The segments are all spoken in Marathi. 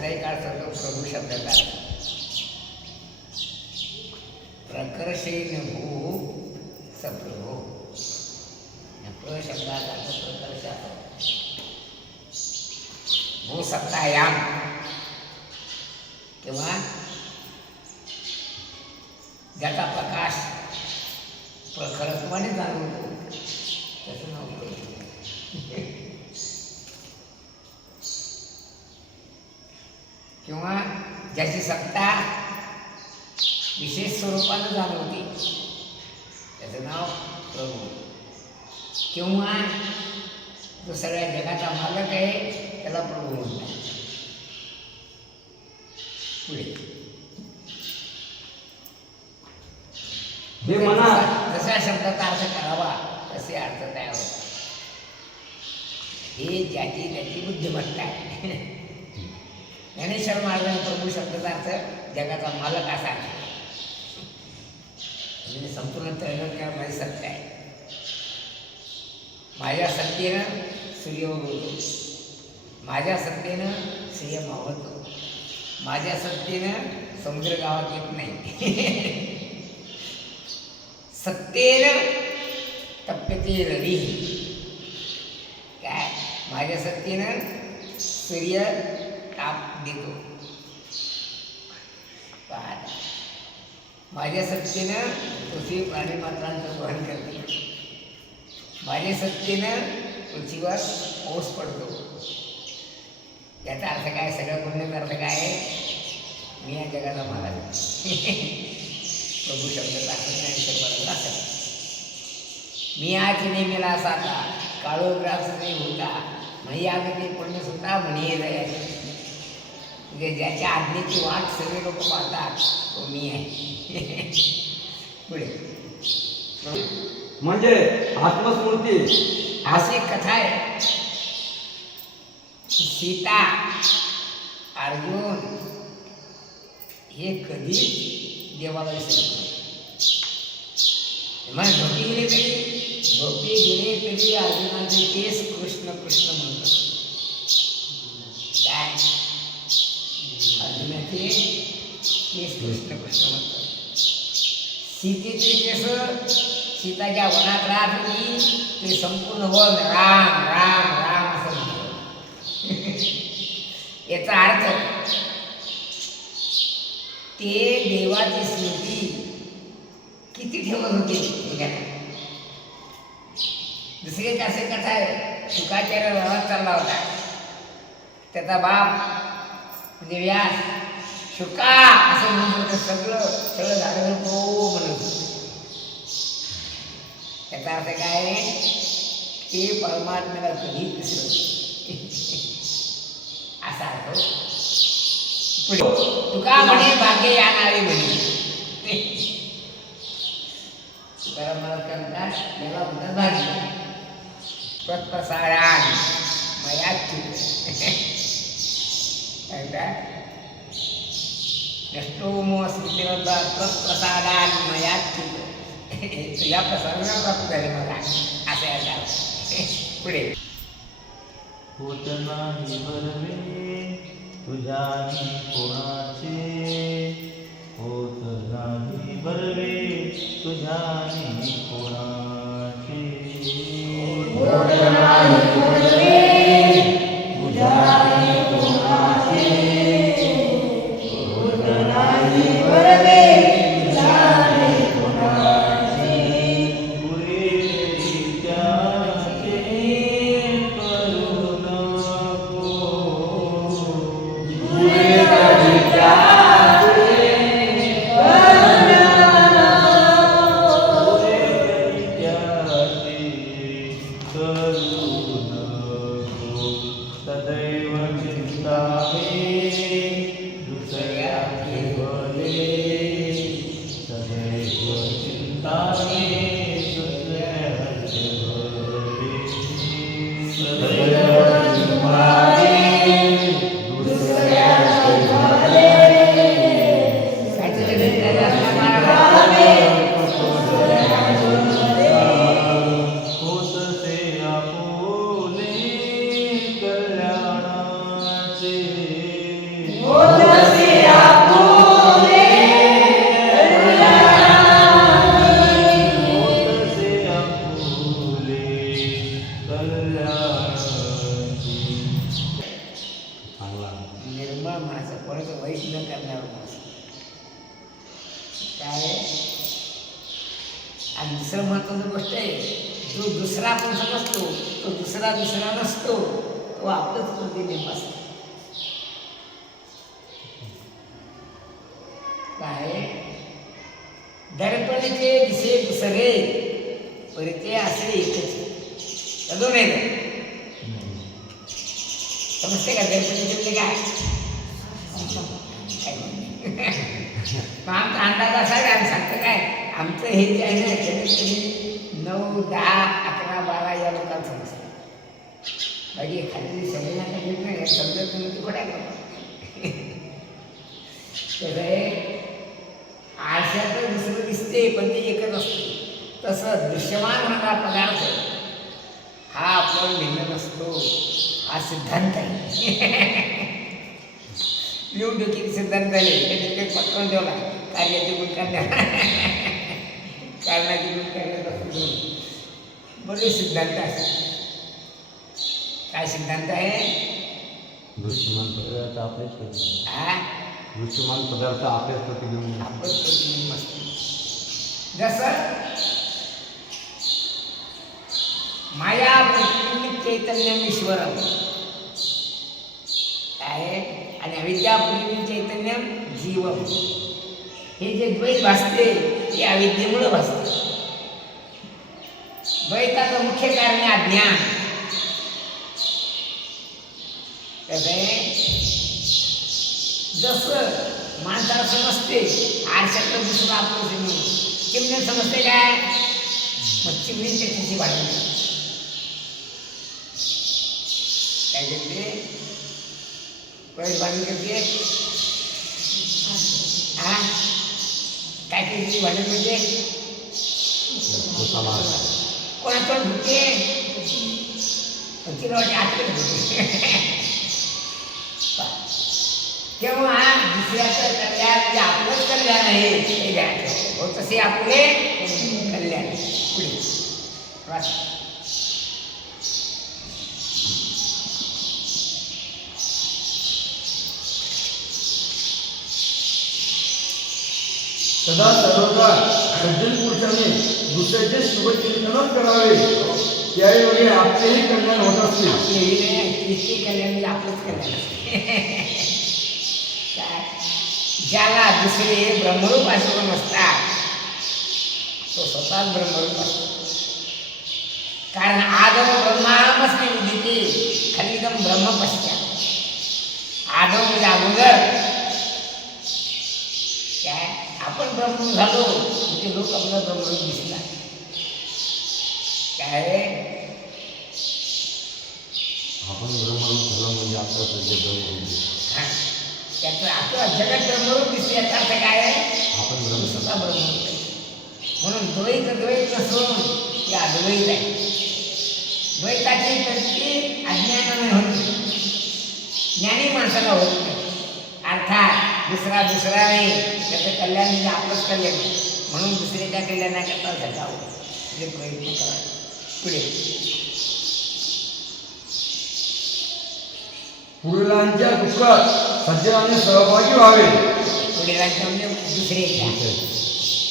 दुसरा एक अर्थ होतो प्रभू शब्दाचा प्रकर्षेन भू सप्रभो. प्र शब्दाचा अर्थ प्रकर्ष, भू सत्तायाम किंवा ज्याचा प्रकाश प्रखरत्वाने जाणवतो त्याचं नाव प्रभू. किंवा ज्याची सत्ता विशेष स्वरूपानं जाणवते त्याचं नाव प्रभू. किंवा जो सगळ्या जगाचा मालक आहे त्याला प्रभू म्हणतात. पुढे जसा शब्दाचा अर्थ करावा तसे अर्थ तयार होतात. हे ज्याची त्याची बुद्धिमत्ता आहे. ज्ञानेश्वर महाराजांनी प्रभू शब्दाचा अर्थ जगाचा मालक असा म्हणजे संपूर्ण त्रैलोक्यावर माझी सत्ता आहे. माझ्या सत्तेनं सूर्य उगवतो, माझ्या सत्तेनं सूर्य मावळतो, माझ्या सत्तेनं समुद्र गावात येत नाही. सत्तेनं तप्यते रवी, काय माझ्या सत्तेनं सूर्य ताप देतो. माझ्या सत्तेनं पृथ्वी प्राणीमात्रांचं वहन करते. माझ्या सत्तेनं पृथ्वीवर पाऊस पडतो. याचा अर्थ काय? सगळं बोलण्याचा अर्थ काय आहे? मी या जगाचा मालक. प्रभू शब्दाचा अर्थ ज्ञानेश्वर असं. मी आज नेमेला साता काळो ग्रास नाही होता म्हणी आगते पुण्य सुद्धा म्हणी जायचे. म्हणजे ज्याच्या आज्ञेची वाट सगळे लोक पाहतात तो मी आहे. पुढे म्हणजे आत्मस्मृती अशी कथा आहे. सीता अर्जुन हे कधीच देवाला विसरत नाही. मग झोपी गेले तरी अर्जुनाचे केस कृष्ण कृष्ण म्हणतात. काय अर्जुनाचे केस कृष्ण कृष्ण म्हणतात. सीतेचे केस सीता ज्या वनात राहत होती ते संपूर्ण वन राम राम राम असं म्हणतात. याचा अर्थ ते देवाची स्मृती किती ठेवत होते. दुसरी एक असे कथा आहे. शुकाचार्य वनात चालला होता. त्याचा बाप म्हणजे व्यास शुका असं म्हणत होतं. सगळं झालं तो म्हणत. त्याचा अर्थ काय आहे? ते परमात्म्याला कधीच विसरत असा अर्थ. पुढे तुका म्हणे भाग्य या नावे म्हणे. तुकाराम महाराज काय म्हणतात? याला म्हणतात भाग्य. त्वत्प्रसादान मयाच्युत नष्टोमो स्मृतिरद्धा त्वत्प्रसादान मयाच्युत. तुझ्या प्रसादाला प्राप्त झाले मला असं याचा अर्थ. पुढे होत नाही बरवे तुझ्यानी कोणाचे, होत नाही बरवे तुझ्यानी कोणाचे, होत नाही बरवे तुझ्यानी कोणाचे, होत नाही बरवे तुझ्यानी कोणाचे, पुरे त्याचे करू नको, पुरे त्याचे सदैव चिंता दुसऱ्या केवले, सदैव चिंता दुसऱ्या केवले, सदैव चिंता दुसऱ्या केवले, होत से आपुले कल्याणाचे, निर्मळ माणसं, कोणाचं वाईट न करणारं माणसं. काय आणि दुसरं महत्त्वाची गोष्ट आहे, जो दुसरा आपण समजतो तो दुसरा नसतो, तो आपलंच प्रतिबिंब असतो. काय दर्पणचे दिसे दुसरे परिचय असे एकच, दोन आहे का? समजते का दर्पणचे म्हणजे काय? आमचा अंदाज असा आहे, आम्ही सांगतो काय, आमचं हे जे आहे ना कमीत कमी 9, 10, 11, 12 या लोकांना समजतं. बाकी एखादी सगळी आता घेत नाही, समजत तुम्ही ती खोट्या कसं आहे, आरशात दुसरं दिसते पण ते एकच असते. तसं दृश्यमान होणारा पदार्थ हा आपण भिन्न नसतो, हा सिद्धांत आहे. लिहून डोकी सिद्धांत आले त्याचे पटकन ठेवला, कार्याचे गुण कारणाचे गुण करण्यापासून बरेच सिद्धांत असतात. काय सिद्धांत आहे? दृश्यमान पदार्थ आपलेच प्रतिबिंब. हा दृश्यमान पदार्थ आपलेच प्रतिबिंब. आपलं प्रतिबिंब असते. जसं माया प्रतिबिंबित चैतन्य ईश्वरम आहे आणि अविद्या प्रतिबिंबित चैतन्य जीवम. हे जे द्वैत भासते ते अविद्येमुळे भासते. द्वैताचं मुख्य कारण आहे अज्ञान. जसं माणसाला समजते आरशातलं दुसरं आपलं जमीन, चिमणे समजते काय? मग चिमणीच्या तिची वाढली काय करते? पैस बांधून करते. हा काय करते? भांडण म्हणजे कोणाचं भुके तिला वाटते आजकडे भुके. तेव्हा दुसऱ्याचं कल्याण म्हणजे आपलंच कल्याण आहे हे घ्यायचं हो, तसे आपले कल्याण. पुढे सदा सर्वदा सज्जन पुरुषाने दुसऱ्याचे शुभचिंतनच करावे, त्यावेळी आपलेही कल्याण होत असते. आपलेही नाही, तिचे कल्याण म्हणजे आपलंच कल्याण असते. ज्याला दुसरे ब्रह्मरूप असे नसतात तो स्वतःच ब्रह्मरूप असतो. कारण आदम ब्रह्मास्मी उदिते खलिदम ब्रह्म पश्चात. आदम म्हणजे अगोदर काय आपण ब्रह्म झालो म्हणजे लोक आपला ब्रह्मरूप दिसतात. काय आपण ब्रह्मरूप झालो म्हणजे आपलं सध्या ब्रह्मरूप. हां त्याचं आपलं जगत ब्रह्मरूप दिसते. याचा अर्थ काय आहे? आपण स्वतः ब्रह्मरूप आहे. म्हणून द्वैत नसून ते अद्वैत आहे. द्वैताची प्रती अज्ञानाने होती, ज्ञानी माणसाला होत नाही. अर्थात दुसरा नाही, त्याचं कल्याण म्हणजे आपलंच कल्याण. म्हणून दुसऱ्याच्या कल्याणाकरता झटावं म्हणजे प्रयत्न करा. पुढे पुढीलांच्या दुःखात सज्जनाने सहभागी व्हावे. पुढीलांच्या म्हणजे दुसऱ्याच्या.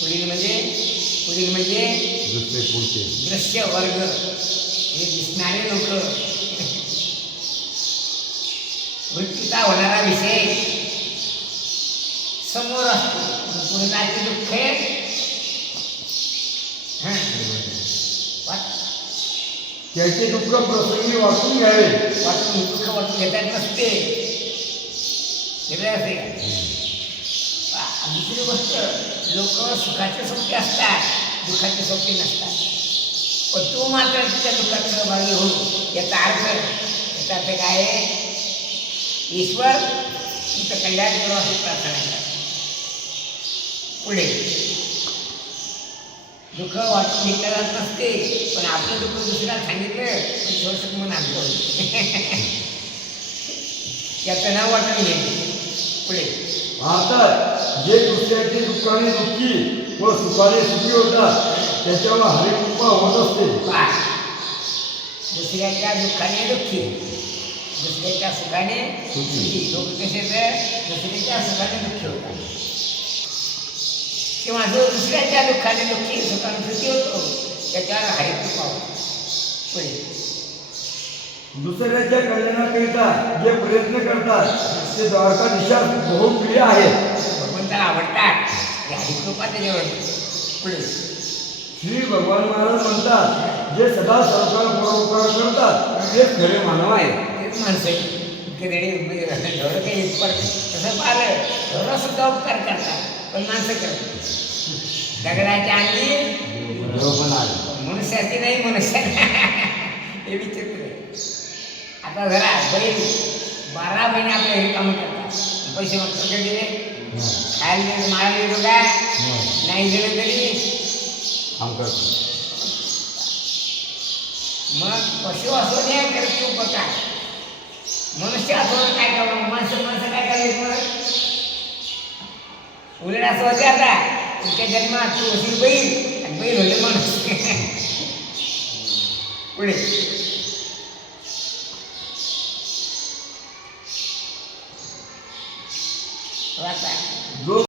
पुढील म्हणजे दुसरे पुढचे दृश्य वर्ग म्हणजे दिसणारे लोक. वृत्तीचा होणारा विषय समोर असतो, पुढीलाचे दुःख त्याचे दुःख प्रसंगी वाचून घ्यावे. वाटून दुःख वाटून घेतात नसते. घेतलं असे दुसरी गोष्ट, लोक सुखाचे सोबती असतात, दुःखाचे सोबती नसतात. पण तू मात्र तिच्या दुःखात सहभागी हो. याचा अर्थ काय आहे? ईश्वर तुमचं कल्याण करू अशी प्रार्थना करतात. पुढे दुःख वाटून घेतलं जात नसते, पण आपलं दुःख दुसऱ्याला सांगितलं पण थोडंसं मन आणतो. याचं नाव वाटून घे. पुढे आता जे दुसऱ्याचे दुःखाने दुःखी व सुखाने सुखी होतात त्याच्यावर हरिकृपा होत असते. दुसऱ्याच्या दुःखाने दुःखी दुसऱ्याच्या सुखाने सुखी. लोक कसे तर दुसऱ्याच्या सुखाने दुःखी होतात किंवा जो दुसऱ्याच्या दुःखाने दुःखी सुखाने सुखी होतो त्याच्यावर हरिकृपा होतो. पुढे दुसऱ्याच्या कल्याणाकरिता जे प्रयत्न करतात ते द्वारकाधीशास बहुप्रिय आहेत. भगवंताला आवडतात ते हरिकृपा त्याच्यावर होते. पुढे श्री भगवान महाराज म्हणतात जे सदा सरकार परोपकार करतात ते खरे मानव आहेत. तेच माणसं कधी ढोरं काही उपकार तसं पाहिलं ढोरं सुद्धा उपकार करतात पण माणसं करतात. दगडाच्या अंगी मनुष्याची नाही मनुष्य हे विचित्र आहे. आता जरा बैल 12 महिने आपल्या हे कामं करतात पैसे मागतात का दिले खायला दिले माळा दिलो काय नाही दिलं तरी मग पशु असो दे करते उपकार मनुष्य असो काय करावं माणसं काय करायचं मग उलट असं होते आता तुमच्या जन्मात तू अशी बैल आणि बैल होते माणूस पुढे आता